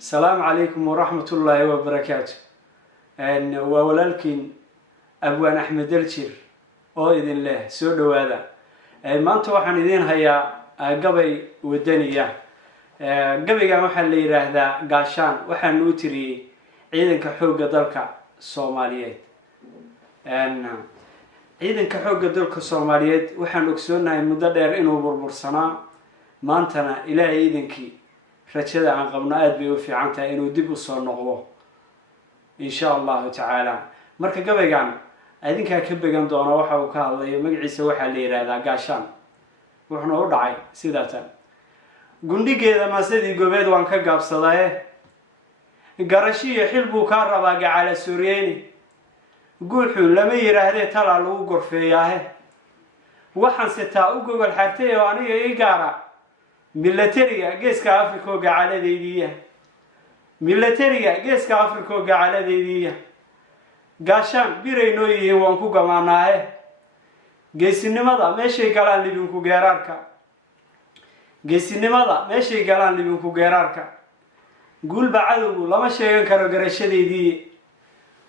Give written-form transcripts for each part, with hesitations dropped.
السلام عليكم ورحمة الله وبركاته. وولالكين أبوان أحمد الشير أو إذن الله سودو هذا ما أنتوا وحن إذن هيا قبي ودنيا قبي جا محل هذا قاشان وحن نوتري عيدن كحوق دلك الصوماليات عيدن كحوق دلك الصوماليات وحن أكسونا المدرر إنه بربرسنا ما أنتنا إلى عيدنكي رجدا عن قبنا أدبي وفي عنتا إنه دب الصور نقوه إن شاء الله تعالى مركا قبل عن أذن كبر عن دونا وحى وكالله مجلس وحى اللي هذا قاشان وإحنا ورعي سيداتا قندي كذا ما سيدي قبيد وان كجاب صلاة قرشية حلبو كهرباء على سورياني قول حول لما يرهدي طلع له غرفياه وحن ستا وقول حتى واني يقارا ميلاتيريا جيسكا أفريقيا قاعدة ديدية ميلاتيريا جيسكا أفريقيا قاعدة ديدية قاشان بيرينوي وانكو كماناه جيسينمادا ماشي كلام اللي بينكو جراركا جيسينمادا ماشي كلام اللي بينكو جراركا قول بعدو لما شيء كانوا قرشة ديدية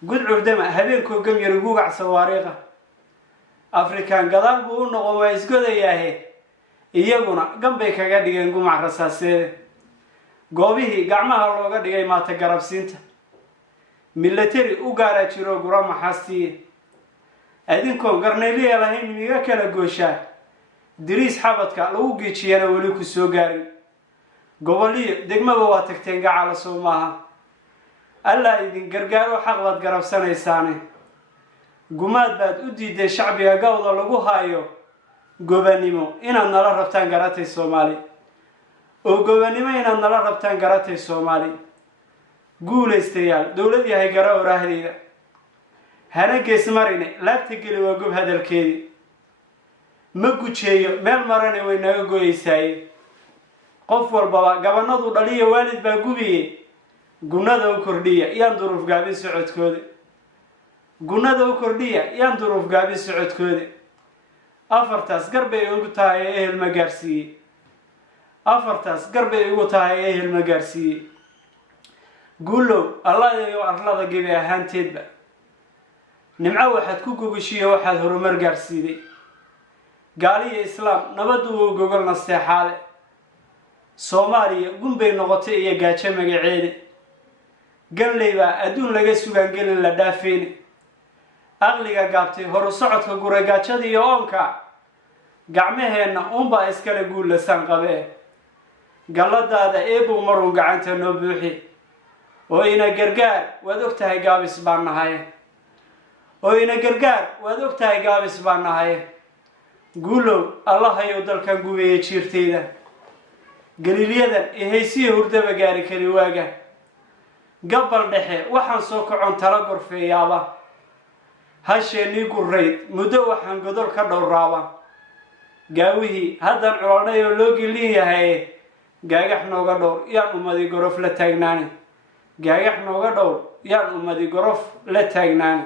قول عردما هبينكو كم يرجوع على سواريقة أفريقيا قدام بقول نقوميس قد ياهي iyaguna gambay kaga dhigeen gumac rasaaseed goobihii gacmaha looga dhigay maata garabsiinta military u gaara jiro gura maxastiye adinkoon garneeliya lahayn miga kala gooshaa diriis xabadka lagu geejiyana wali ku soo gaarin goboliyo degmada waa tagteen gacala Soomaha alla idin gargaaro xaq baad garabsanaysaane gumaad baad u diiday shacbiga gawda lagu haayo gobanimo inaad nala rabtaan garatay Soomaali oo gobanimo inaad nala rabtaan garatay Soomaali guuleystayaal dawlad yahay gara oraahdeeda hana geesmarine laabta gali waa gob hadalkeedii ma gujeeyo meel marane way naga gooyaysaay qof walba gabanadu dhaliyo waalid baa gubiye gunada u kordhiya yaan duruuf gaabin socodkooda gunada u kordhiya yaan duruuf gaabin socodkooda أفرتاس قربي يقطع إيه المجارسي أفرتاس قربي يقطع إيه المجارسي قولوا الله يو أرلا جيبي هان تدبا نمع واحد كوكو بشيء واحد هرمر جارسي دي قالي إسلام نبدو جوجل نستحال سومالي قم بين نقطة إيه جاتشة مجعيد قال لي بقى أدون لجسوا قال لدافين أغلى جابتي هرو صعد كجورة جاتشة دي يومك gacmaheena uunba iskala guulaysan qabee galadaada eebo maruu gacanta noo buuxi oo ina gargaar waad ogtahay gaabis baan nahay oo ina gargaar waad ogtahay gaabis baan nahay guulow allah ayu dalkan gubeeyay jiirteeda galiilyadan ehaysi hurdaba gaari kari waaga gabal dhexe waxaan soo kacon tala gorfeeyaba hasheeni gurayd muddo waxaan godol ka dhowraaba gaawihii hadan culanayo loo gelin yahay gaagax nooga dhowr yaan umadi gorof la taagnaani gaagax nooga dhowr yaan umadi gorof la taagnaani